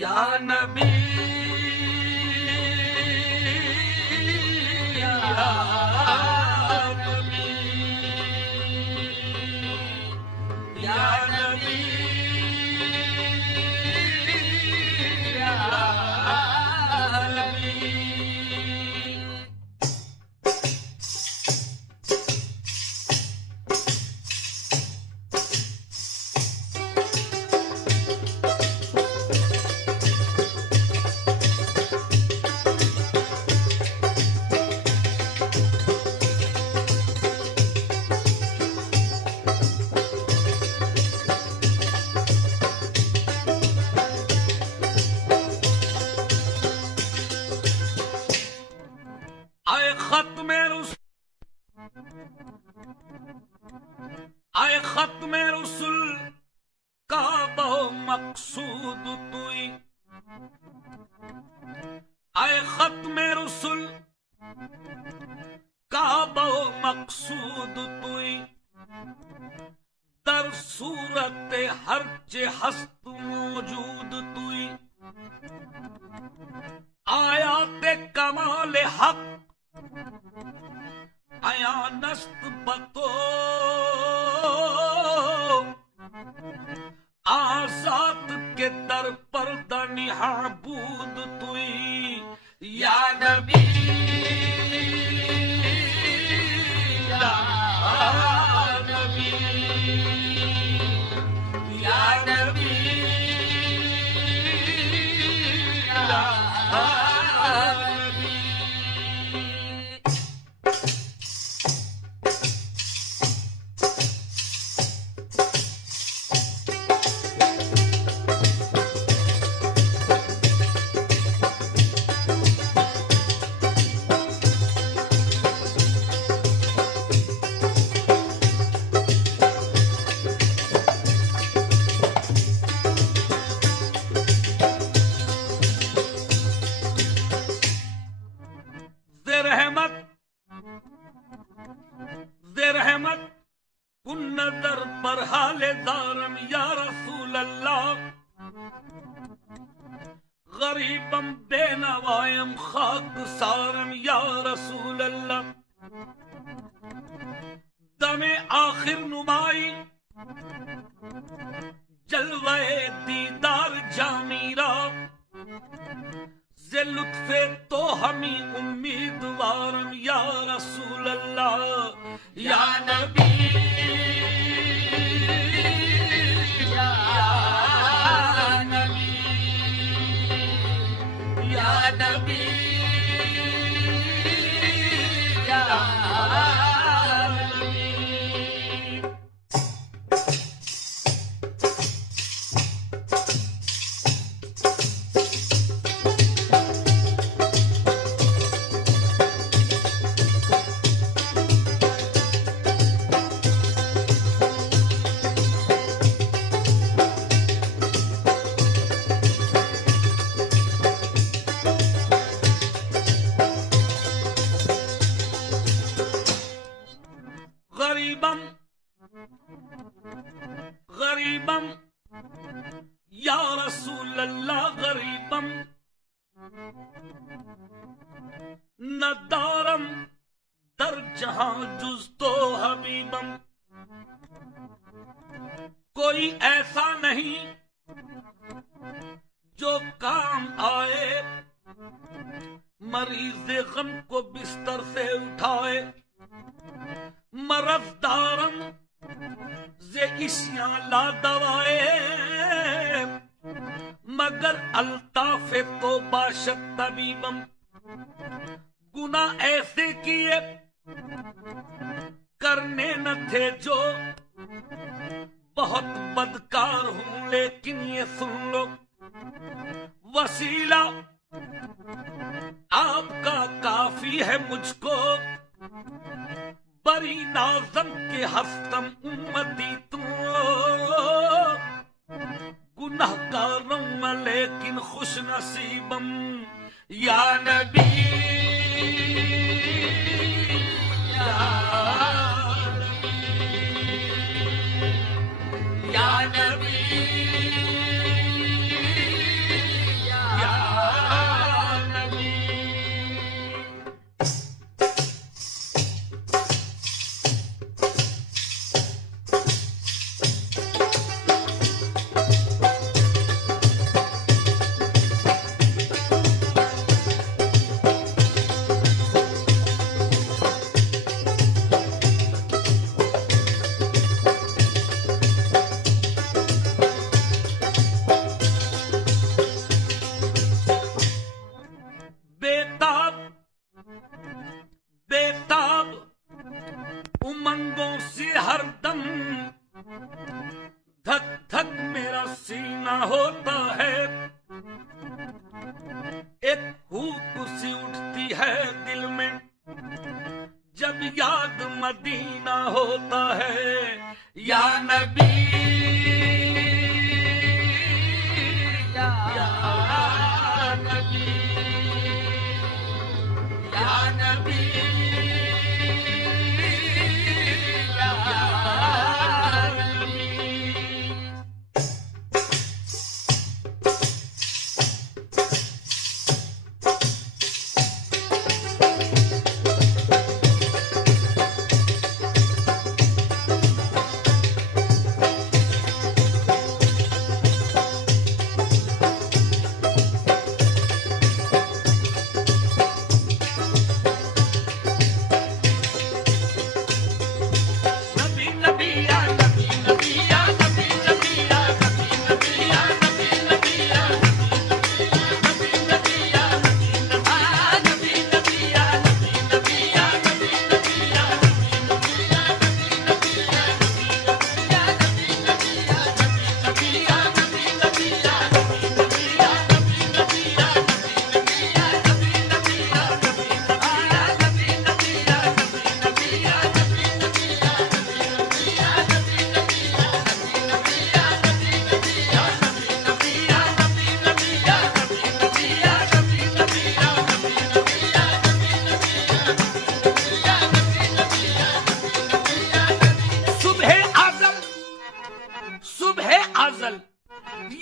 یا نبی یا نبی یا نبی یا نبی. آئے ختم رسول کا بہو مقصود توئی. آئے ختم رسول کا بہو مقصود توئی. در صورت ہر چے ہست موجود توئی. آیات کمال حق آیا نست بتو آزاد کے در پردہ نحابود توئی. یا نبی یا نبی یا نبی یا رحمت کن نظر پر حال دارم یا رسول اللہ. غریبم بے نوائم خاک سارم یا رسول اللہ. دم آخر نمائی جلوہ دیدار جامیرا. ز لطف تو ہمیں امیدوارم یا رسول اللہ. یا نبی یا نبی یا نبی یا غریبم یا رسول اللہ. غریبم نہ دارم در جہاں جز تو حبیبم. کوئی ایسا نہیں جو کام آئے مریض غم کو بستر سے اٹھائے. مرض دارم زے اشیاں لا دوائے مگر الطاف تو باشد طبیبم. گناہ ایسے کیے کرنے نہ تھے جو بہت بدکار ہوں لیکن یہ سن لو وسیلہ آپ کا کافی ہے مجھ کو. بری نازم کے ہستم امتی تو گناہ کارم لیکن خوش نصیبم. یا نبی یا نبی یا نبی نبی یا نبی یا نبی یا نبی.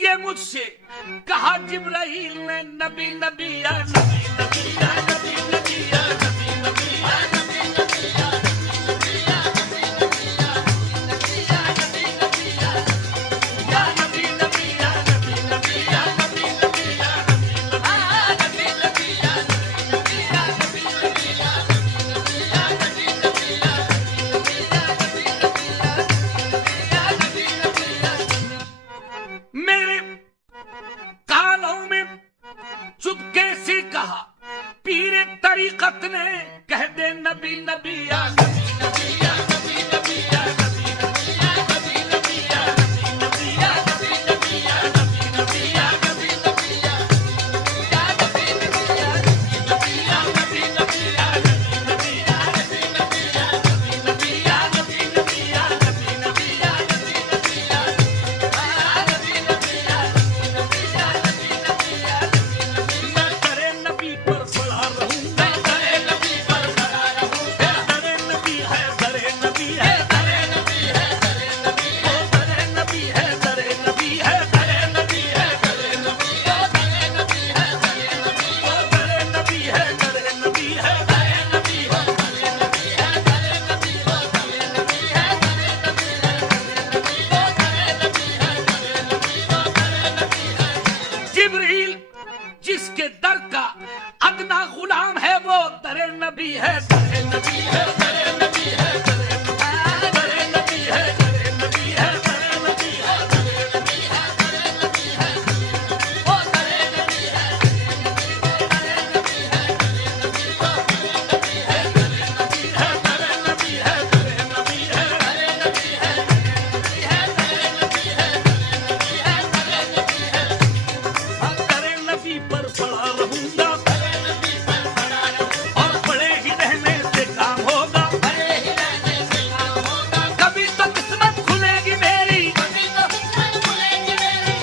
یہ مجھ سے کہا جبرائیل نے نبی نبی یا نبی نبی یا نبی نبی یا نبی نبی یا نبی نبی یا نبی یا نبی نبی یا نبی یا نبی نبی یا نبی نبی یا نبی نبی یا نبی نبی یا نبی نبی یا نبی نبی یا نبی نبی یا نبی نبی یا نبی نبی یا نبی نبی یا میرے کانوں میں چپکے سے کہا پیر طریقت نے کہہ دے نبی نبی یا نبی نبی یا نبی نبی یا نبی نبی یا نبی نبی یا نبی نبی یا نبی نبی یا نبی نبی یا نبی نبی یا نبی نبی یا نبی یا نبی نبی یا نبی نبی یا نبی نبی یا نبی نبی یا نبی نبی یا نبی نبی یا نبی نبی یا جبریل جس کے در کا ادنا غلام ہے وہ در نبی ہے در نبی ہے در نبی ہے در نبی ہے در نبی ہے در نبی ہے در نبی ہے در نبی ہے او در نبی ہے در نبی ہے در نبی ہے در نبی ہے در نبی ہے در نبی ہے در نبی ہے در نبی ہے نبی پر پڑا رہوں گا اور پڑے ہی رہنے سے کام ہوگا کبھی تو قسمت کھلے گی میری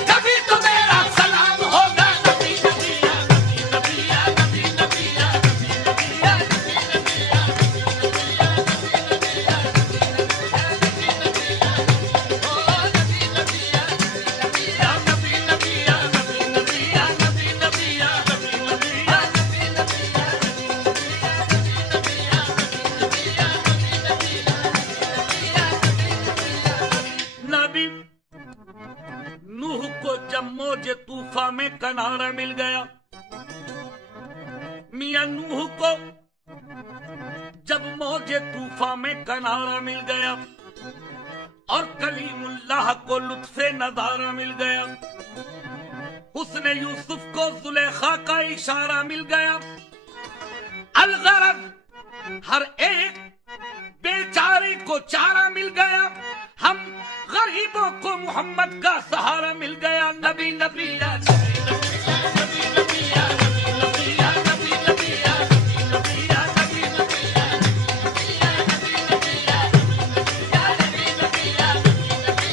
کبھی تو میرا سلام ہوگا نبی نبی یا نبی نبی یا نبی نبی یا نبی نبی یا نبی نبی یا نبی نبی یا نبی نبی یا نبی نبی یا نبی نبی یا نبی نبی یا نبی نبی یا نبی نبی یا نبی نبی یا نبی نبی یا نبی نبی یا نبی نوح کو جب موج طوفان میں کنارہ مل گیا میاں نوح کو جب موج طوفان میں کنارہ مل گیا اور کلیم اللہ کو لطف نظارہ مل گیا حسن یوسف کو زلیخا کا اشارہ مل گیا الغرض ہر ایک بیچارے کو چارہ مل گیا ہم غریبوں کو محمد کا سہارا مل گیا نبی نبی یا نبی نبی یا نبی نبی یا نبی نبی یا نبی نبی یا نبی نبی یا نبی نبی یا نبی نبی یا نبی نبی یا نبی نبی یا نبی نبی یا نبی نبی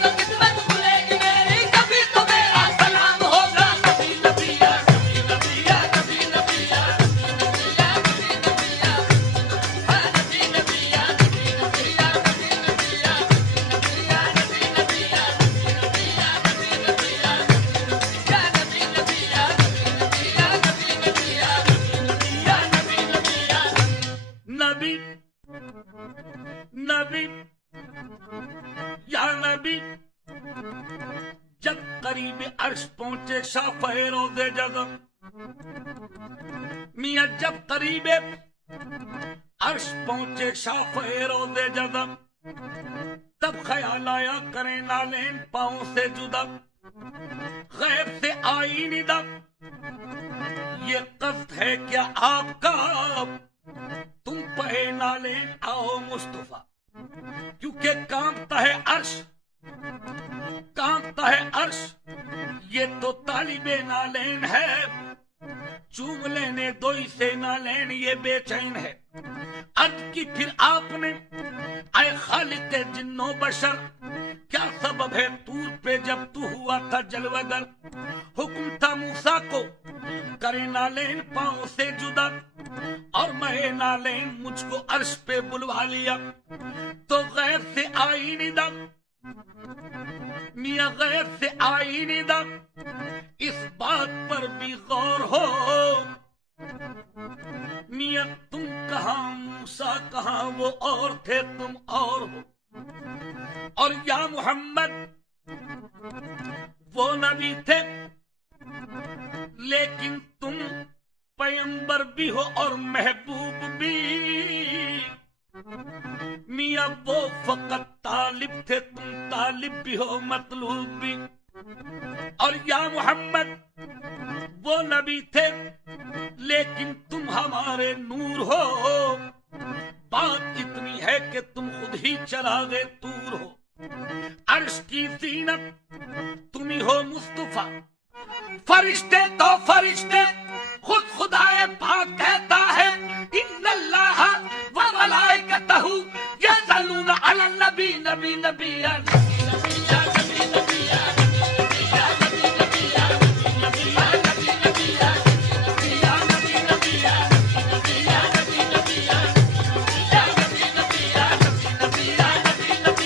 جب قریب عرش پہنچے شافع روض جزم، میاں جب قریب عرش پہنچے شافع روض جزم، تب خیال آیا کریں نالین پاؤں سے جدا، غیب سے آئی ندا، یہ قصد ہے کیا آپ کا تم پہ نالین آؤ مصطفیٰ، کیونکہ کانپتا ہے عرش، کانپتا ہے عرش، یہ تو طالب نالین ہے، چوم لینے دو اسے نالین یہ بے چین ہے۔ عرض کی پھر آپ نے اے خالق جن و بشر، کیا سبب ہے طور پہ جب تو ہوا تھا جلوگر، حکم تھا موسیٰ کو کرے نالین پاؤں سے جدا، اور میں نالین مجھ کو عرش پہ بلوا لیا، تو غیب سے آئی ندا، میاں غیب سے آئی ندا، اس بات پر بھی غور ہو، میاں تم کہاں موسیٰ کہاں وہ اور تھے تم اور ہو، اور یا محمد وہ نبی تھے لیکن تم پیغمبر بھی ہو اور محبوب بھی، میاں وہ فقط طالب تھے تم طالب بھی ہو مطلوب بھی، اور یا محمد وہ نبی تھے لیکن تم ہمارے نور ہو، بات اتنی ہے کہ تم خود ہی چراغے طور ہو، عرش کی زینت تمہیں ہو مصطفیٰ، فرشتے تو فرشتے خود خدائے پاک کہتا ہے ان اللہ و ملائکتہ یصلون علی النبی، نبی نبی یا نبی یا نبی نبی یا نبی یا نبی نبی یا نبی یا نبی نبی یا نبی یا نبی نبی یا نبی یا نبی نبی یا نبی نبی یا نبی نبی یا نبی نبی یا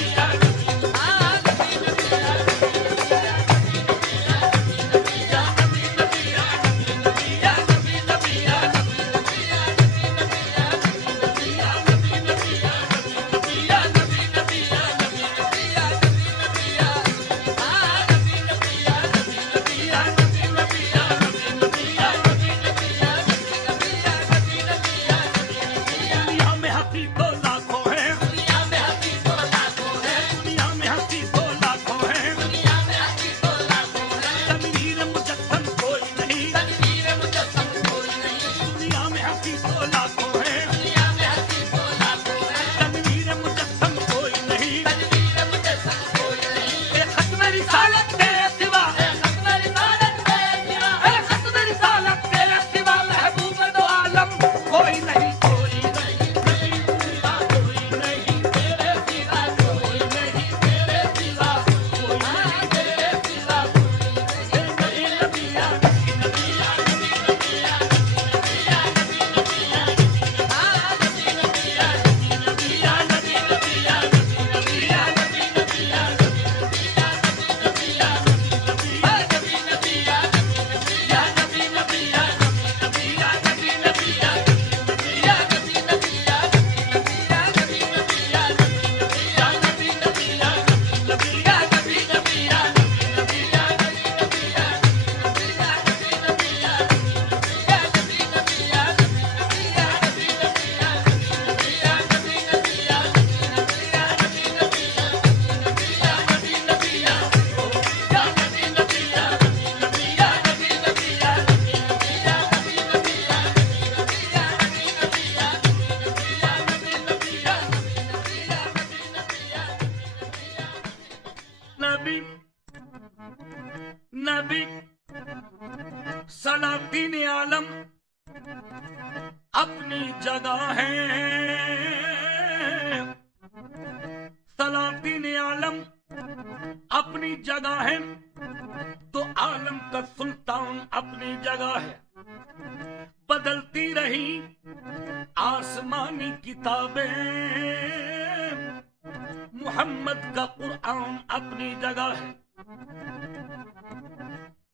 نبی سلاطین عالم اپنی جگہ ہے، سلاطین عالم اپنی جگہ ہے، تو عالم کا سلطان اپنی جگہ ہے، بدلتی رہی آسمانی کتابیں، محمد کا قرآن اپنی جگہ ہے،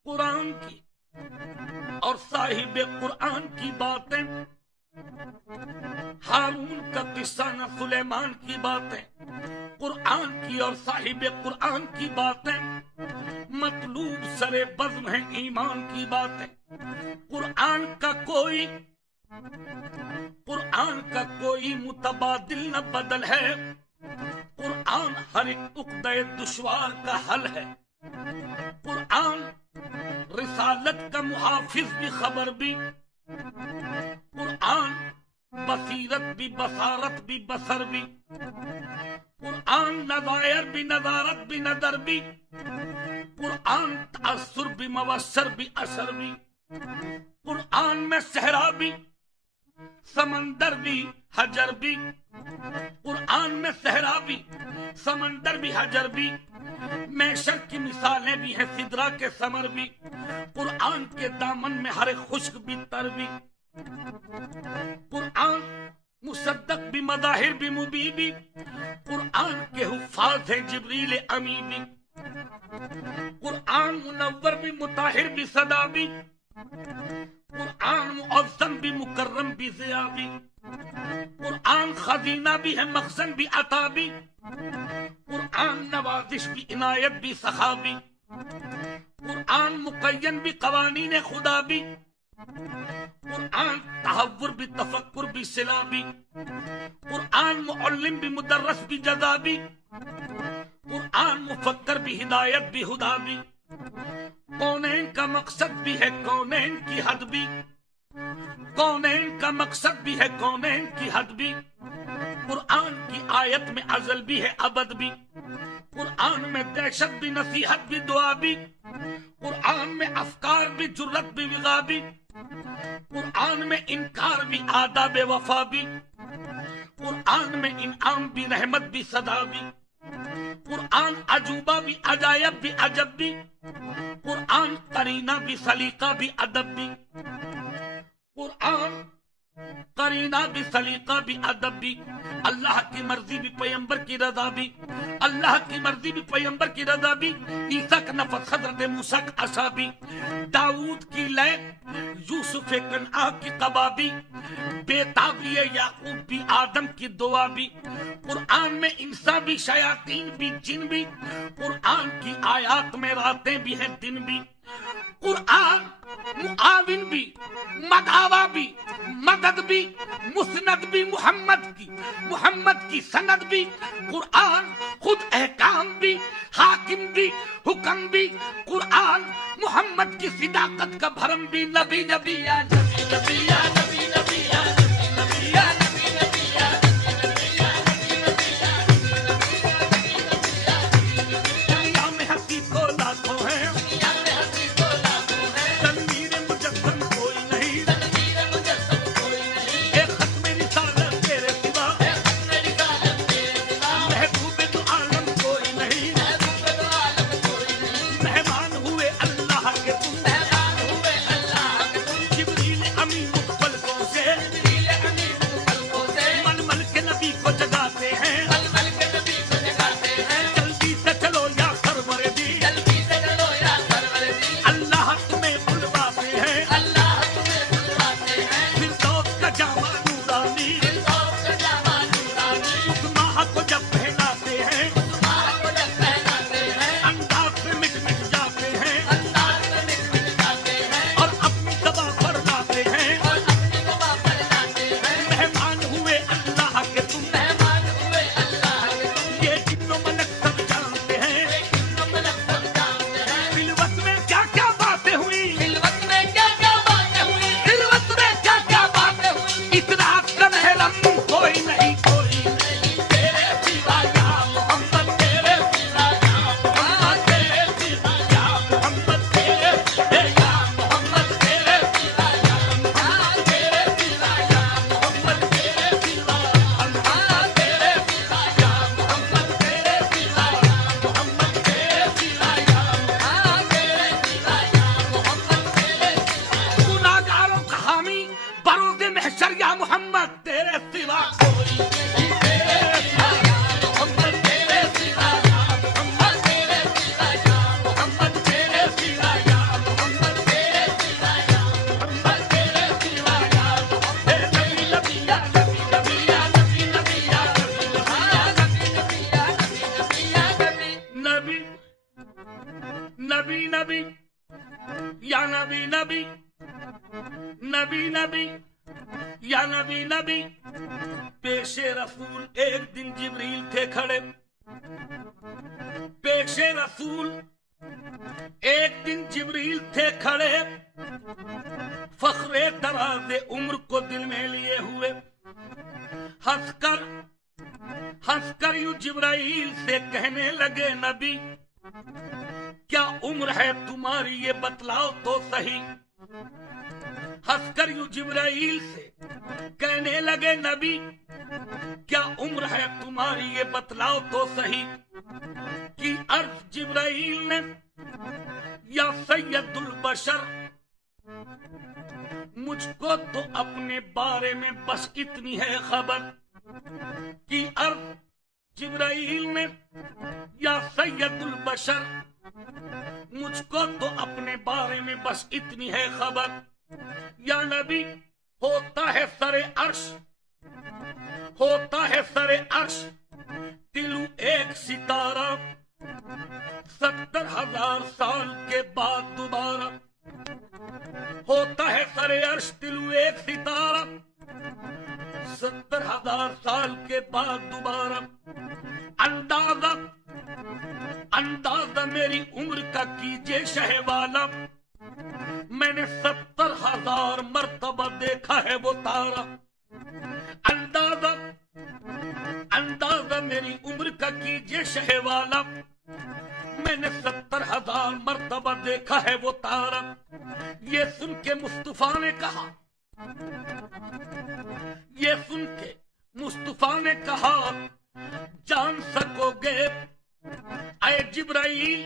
قرآن کی اور صاحب قرآن کی باتیں، ہارون کا قصہ نہ سلیمان کی باتیں، قرآن کی اور صاحب قرآن کی باتیں مطلوب سرے بزم ہے ایمان کی باتیں. قرآن کا کوئی متبادل نہ بدل ہے. قرآن ہر ایک عقدہ دشوار کا حل ہے. قرآن رسالت کا محافظ بھی خبر بھی. قرآن بصیرت بھی بصارت بھی بصر بھی. قرآن نظائر بھی نظارت بھی نظر بھی. قرآن تأثر بھی موثر بھی اثر بھی. قرآن میں صحرا بھی سمندر بھی حجر بھی. قرآن میں صحرا بھی سمندر بھی حجر بھی. میشر کی مثالیں بھی ہیں سدرا کے ثمر بھی. قرآن کے دامن میں ہر ایک خشک بھی تر بھی. قرآن مصدق بھی مظاہر بھی مبی بھی. قرآن کے حفاظ ہیں جبریل امی بھی. قرآن منور بھی مطہر بھی صدا بھی. قرآن معظم بھی مکرم بھی ضیاء بھی. قرآن خزینہ بھی ہے مخزن بھی عطا بھی. قرآن نوازش بھی عنایت بھی سخا بھی. قرآن مقین بھی قوانین خدا بھی. قرآن تحور بھی تفکر بھی صلا بھی. قرآن معلم بھی مدرس بھی جزا بھی. قرآن مفکر بھی ہدایت بھی ہدا بھی. کونین کا مقصد بھی ہے کونین کی حد بھی. کونین کا مقصد بھی ہے کونین کی حد بھی. قرآن کی آیت میں ازل بھی ہے ابد بھی. قرآن میں دہشت بھی نصیحت بھی دعا بھی. قرآن میں افکار بھی جرت بھی وغا بھی. قرآن میں انکار بھی آداب وفا بھی. قرآن میں انعام بھی رحمت بھی صدا بھی. قرآن عجوبہ بھی عجائب بھی عجب بھی. قرآن قرینہ بھی سلیقہ بھی ادب بھی. قرآن قرینہ بھی سلیقہ بھی ادب بھی. اللہ کی مرضی بھی پیغمبر کی رضا بھی. اللہ کی مرضی بھی پیغمبر کی رضا بھی. عیسیٰ کا نفس حضرت موسیٰ کا عصا بھی. داؤد کی لے یوسف کنعا کی قبا بھی. بیتابی یعقوب بھی آدم کی دعا بھی. قرآن میں انسان بھی شیاطین بھی جن بھی. قرآن کی آیات میں راتیں بھی ہیں دن بھی. قرآن معاون بھی مداوا بھی مدد بھی مسند بھی محمد کی سند بھی. قرآن خود احکام بھی حاکم بھی حکم بھی. قرآن محمد کی صداقت کا بھرم بھی. نبی نبی یا نبی نبی یا نبی نبی یا نبی نبی یا نبی نبی یا نبی یا نبی نبی. دنیا میں ہنسی کو لاکھوں ہیں. تنویر مجسم کوئی نہیں. ایک ختم رسالت تیرے سوا. محبوب تو عالم کوئی نہیں. مہمان ہوئے اللہ کے تم. جبریل امین مقبل کو سے. نبی نبی یا نبی نبی، نبی نبی یا نبی نبی، پیش رسول ایک دن جبریل تھے کھڑے، پیش رسول ایک دن جبریل تھے کھڑے، فخر دراز عمر کو دل میں لیے ہوئے، ہنس کر یوں جبرائیل سے کہنے لگے نبی کیا عمر ہے تمہاری یہ بتلاؤ تو صحیح، ہنس کر یوں جبرائیل سے کہنے لگے نبی کیا عمر ہے تمہاری یہ بتلاؤ تو صحیح، کی عرض جبرائیل نے یا سید البشر مجھ کو تو اپنے بارے میں بس اتنی ہے خبر، کی عرض جبرائیل نے یا سید البشر مجھ کو تو اپنے بارے میں بس اتنی ہے خبر، یا نبی ہوتا ہے سر عرش، ہوتا ہے سر عرش تلو ایک ستارہ، 70,000 سال کے بعد دوبارہ، ہوتا ہے سر عرش تلو ایک ستارہ، 70,000 سال کے بعد دوبارہ، اندازہ میری عمر کا کیجئے شہ والا، میں نے 70,000 مرتبہ دیکھا ہے وہ تارا، اندازہ میری عمر کا کیجئے شہ والا، میں نے 70,000 مرتبہ دیکھا ہے وہ تارا، یہ سن کے مصطفیٰ نے کہا، یہ سن کے مصطفیٰ نے کہا جان سکو گے اے جبرائیل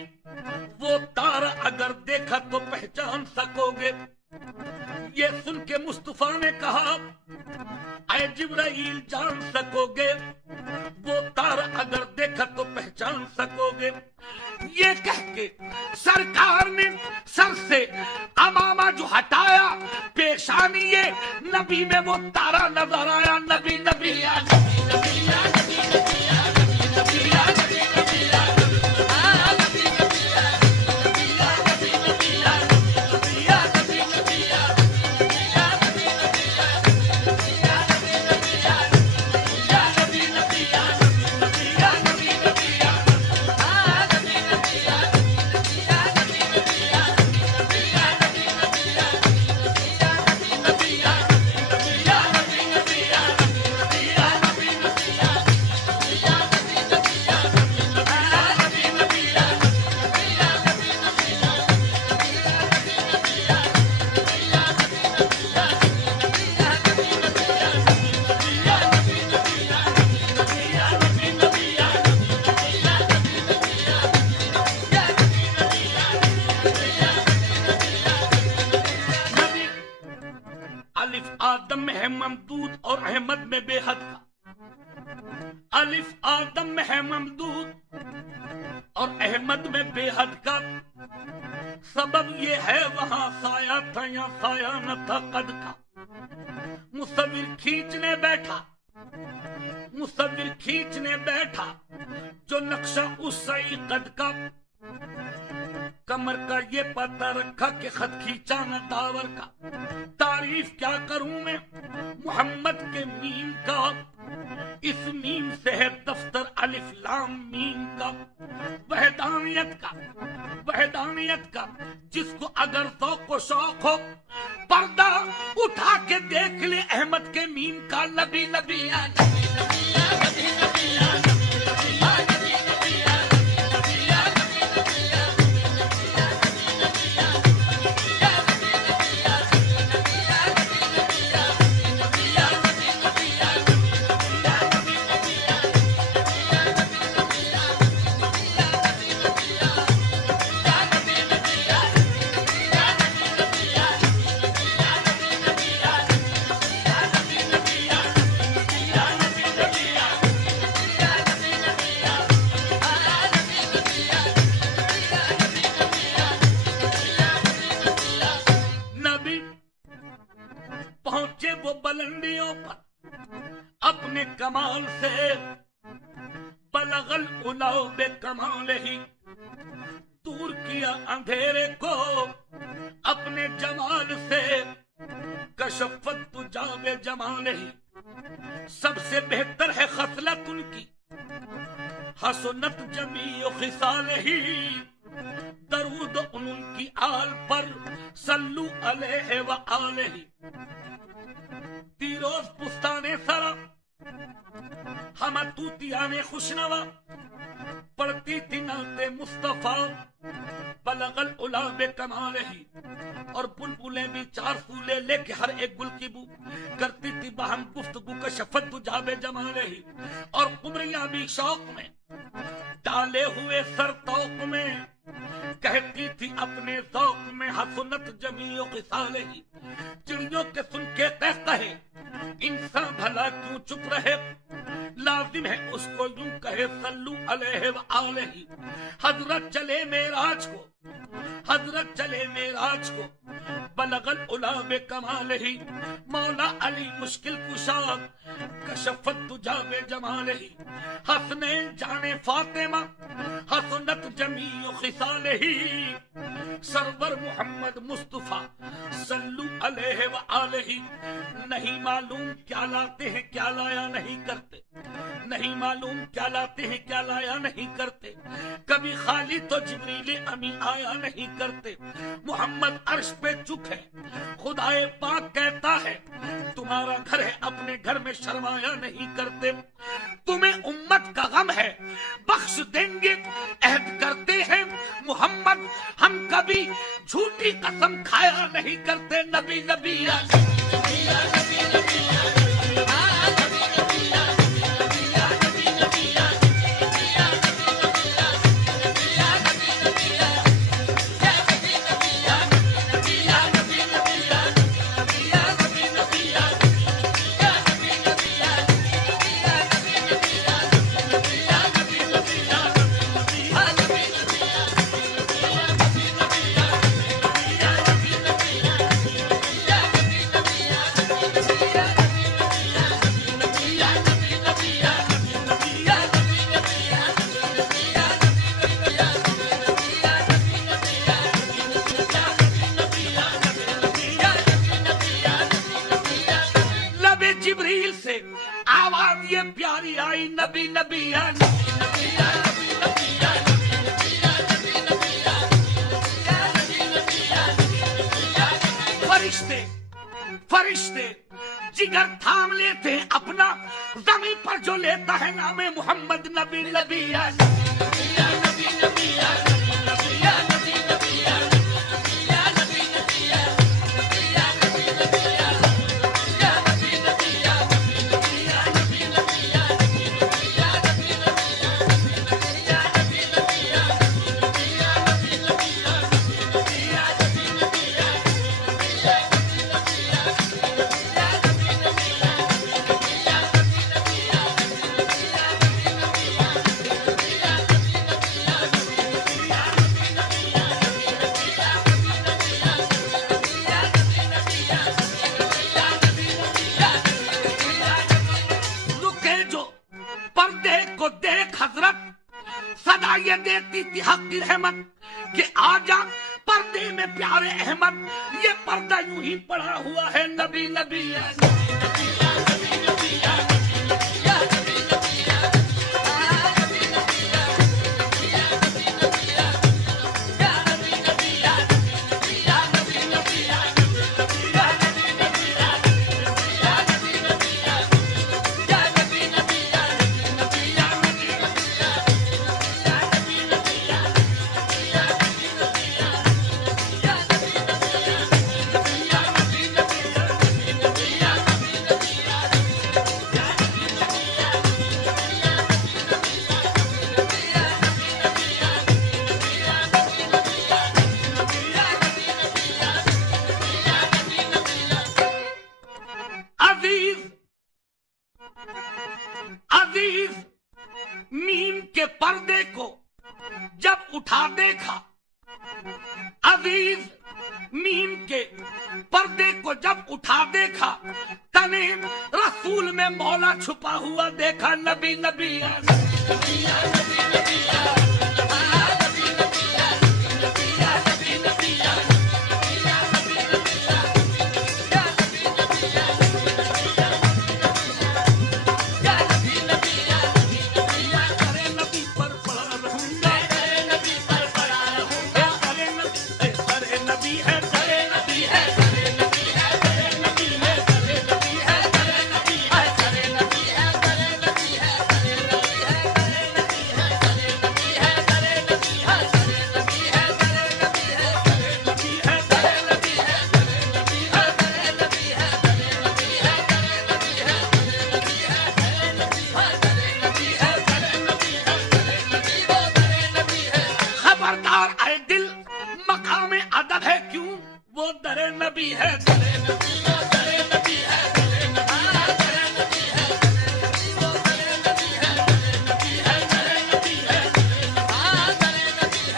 وہ تارا اگر دیکھا تو پہچان سکو گے، یہ سن کے مصطفیٰ نے کہا اے جبرائیل جان سکو گے وہ تارا اگر دیکھا تو پہچان سکو گے، یہ کہہ کے سرکار نے سر سے امامہ جو ہٹایا، پیشانی یہ نبی میں وہ تارا نظر آیا، نبی نبی یا نبی نبی یا نبی نبی یا نبی نبی یا نبی نبی یا آدم میں ہے ممدود اور احمد میں بے حد کا، الف آدم میں ہے ممدود اور احمد میں بے حد کا، سبب یہ ہے وہاں سایہ تھا یا سایہ نہ تھا قد کا، مصور کھینچنے بیٹھا جو نقشہ اس صحیح قد کا، کمر کا یہ پتہ رکھا کہ خط کھینچا نہ داور کا، تعریف کیا کروں میں محمد کے میم کا، اس میم سے ہے دفتر الف لام میم کا، وحدانیت کا جس کو اگر ذوق و شوق ہو پردہ اٹھا کے دیکھ لے احمد کے میم کا، نبی نبی یا نبی نبی یا نبی نبی یا نبی نبی یا نبی نبی یا نبی یا نبی نبی یا بلندیوں پر اپنے کمال سے، بلغ العلا بکمالہ، دیا اندھیرے کو اپنے جمال سے، کشفت تجاب جمال ہی سب سے بہتر ہے خصلت ان کی، حسنت جمیع خصال ہی، درود ان کی آل پر صلو علیہ وآلہ۔ تیروز پستانے سرا ہم توتیانے خوشنوا، پڑھتی تھی نعت مصطفیٰ بلغ العلا بکمالہ، اور بلبلیں بھی چار پھولے لے کے ہر ایک گل کی بو کرتی تھی باہم گفتگو، کشفت تجاب جمالہ، اور قمریاں بھی شوق میں ڈالے ہوئے سر توق میں کہتی تھی اپنے ذوق میں حسنت جمیع خصالہ۔ چڑیوں کے سن کے کہے انسان بھلا کیوں چپ رہے، لازم ہے اس کو یوں کہے صلو علیہ وآلہ۔ حضرت چلے معراج کو، حضرت چلے معراج کو، بلغ العلا بکمالہ، مولا علی مشکل کشا کشفت تجاب جمالہ، حسنین جان فاطمہ حسنت جمیع خصالہ، سرور محمد مصطفیٰ صلو علیہ وآلہ۔ نہیں معلوم کیا لاتے ہیں کیا لایا نہیں کرتے، نہیں معلوم کیا لاتے ہیں کیا لایا نہیں کرتے، کبھی خالی تو جبریل امین آیا نہیں کرتے۔ محمد عرش پہ چپ ہے، خدائے پاک کہتا ہے تمہارا گھر ہے اپنے گھر میں شرمایا نہیں کرتے۔ تمہیں امت کا غم ہے بخش دیں گے عہد کرتے ہیں محمد، ہم کبھی جھوٹی قسم کھایا نہیں کرتے۔ نبی نبی یا نبی یا نبی نبی یا جبریل سے آواز یہ پیاری آئی، نبی نبی یا نبی نبی یا نبی نبی یا نبی نبی یا نبی نبی یا نبی یا نبی۔ فرشتے فرشتے جگر تھام لیتے ہیں اپنا، زمین پر جو لیتا ہے نام محمد نبی نبی یا نبی یا نبی نبی یا نبی نبی یا نبی نبی یا نبی نبی یا نبی نبی یا یہ دیتی تھی حق کی رحمت کہ آجا پردے میں پیارے احمد، یہ پردہ یوں ہی پڑا ہوا ہے نبی نبی یا نبی نبی یا نبی نبی یا نبی نبی یا نبی نبی یا نبی نبی یا نبی نبی یا نبی نبی یا نبی نبی یا نبی نبی یا نبی نبی یا نبی نبی یا نبی نبی یا نبی یا عزیز میم کے پردے کو جب اٹھا دیکھا، عزیز میم کے پردے کو جب اٹھا دیکھا، تنے رسول میں مولا چھپا ہوا دیکھا نبی نبی یا نبی نبی یا نبی نبی یا نبی نبی یا نبی نبی یا مقام ادب ہے کیوں وہ در نبی ہے در نبی ہے در نبی ہے در نبی ہے در نبی ہے وہ در نبی ہے در نبی ہے در نبی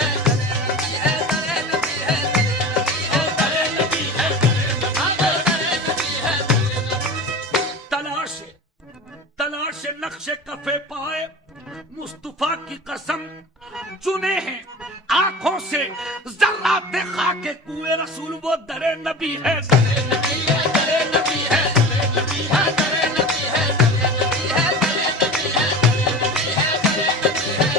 ہے در نبی ہے در نبی ہے در نبی ہے در نبی ہے تلاش نقش کفے پائے مصطفیٰ کی قسم چنے ہیں آنکھوں سے ذرات خاک کوئے رسول وہ در نبی ہے در نبی ہے در نبی ہے در نبی ہے در نبی ہے در نبی ہے در نبی ہے در نبی ہے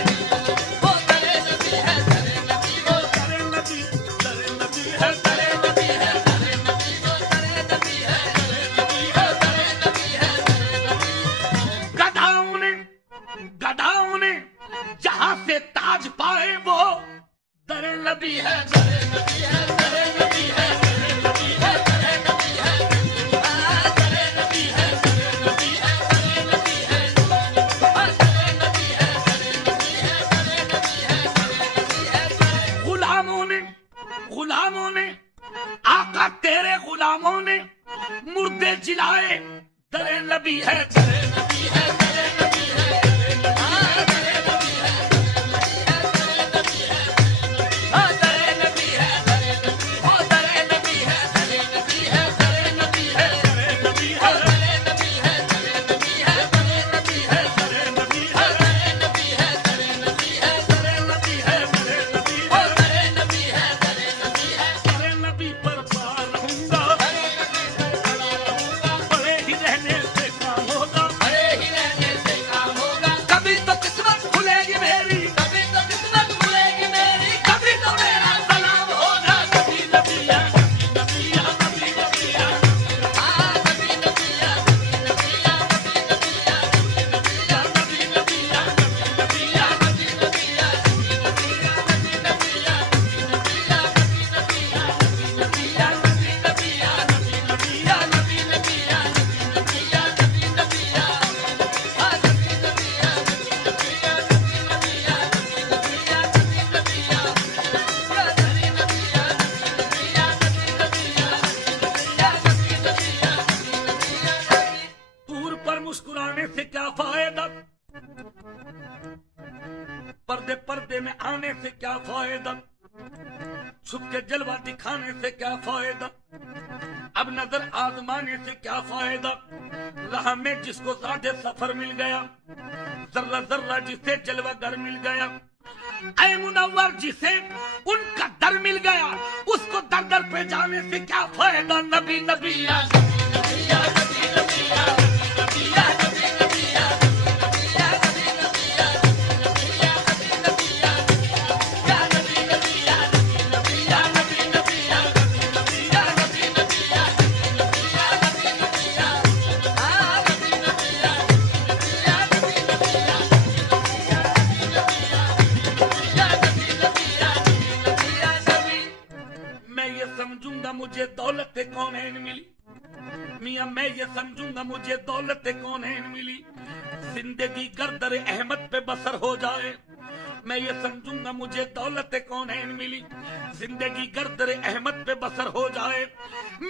وہ در نبی ہے در نبی وہ در نبی در نبی ہے در نبی ہے در نبی وہ در نبی ہے در نبی ہے در نبی ہے گدھاؤں نے جہاں سے تاج پائے وہ در نبی ہے در نبی ہے در نبی ہے در نبی ہے در نبی ہے در نبی ہے در نبی ہے در نبی ہے غلاموں نے آقا تیرے غلاموں نے مردے جلائے در نبی ہے در نبی ہے در نبی ہے پردے میں آنے سے کیا فائدہ چھپ کے جلوہ دکھانے سے کیا فائدہ اب نظر آزمانے سے کیا فائدہ راہ میں جس کو زیادہ سفر مل گیا ذرہ ذرہ جسے جلوہ گر مل گیا اے منور جسے ان کا در مل گیا اس کو در در پہ جانے سے کیا فائدہ نبی نبی یا نبی نبی یا نبی نبی یا نبی یا نبی نبی یا مجھے دولت کونین ملی میاں میں یہ سمجھوں گا مجھے دولت کونین ملی زندگی گردر احمد پہ بسر ہو جائے میں یہ سمجھوں گا مجھے دولت کونین ملی زندگی گردر احمد پہ بسر ہو جائے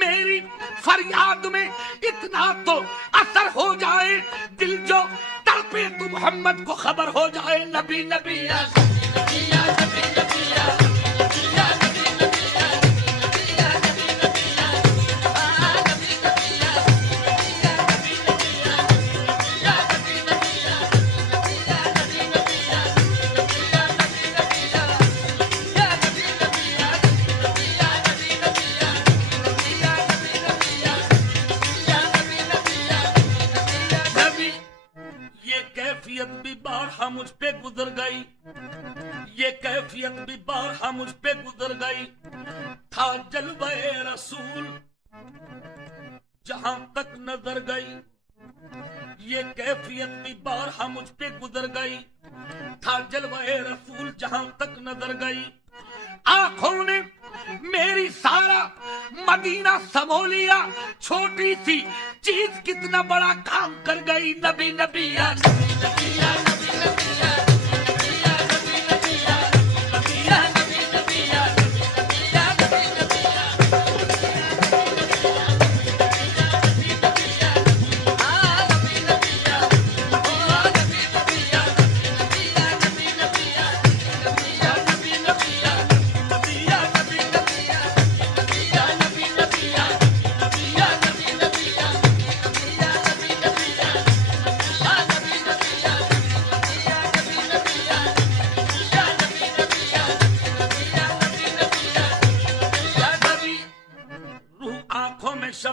میری فریاد میں اتنا تو اثر ہو جائے دل جو تڑپے تو محمد کو خبر ہو جائے نبی نبی یا نبی یا نبی نبی یا بھی بارہا مجھ پہ گزر گئی یہ کیفیت بھی بارہا مجھ پہ گزر گئی تھا جلوہ رسول جہاں تک نظر گئی یہ کیفیت بھی بارہا مجھ پہ گزر گئی تھا جلوہ رسول جہاں تک نظر گئی آنکھوں نے میری سارا مدینہ سمو لیا چھوٹی سی چیز کتنا بڑا کام کر گئی نبی نبی یا نبی نبی یا نبی نبی یا نبی نبی یا نبی نبی یا نبی نبی یا نبی نبی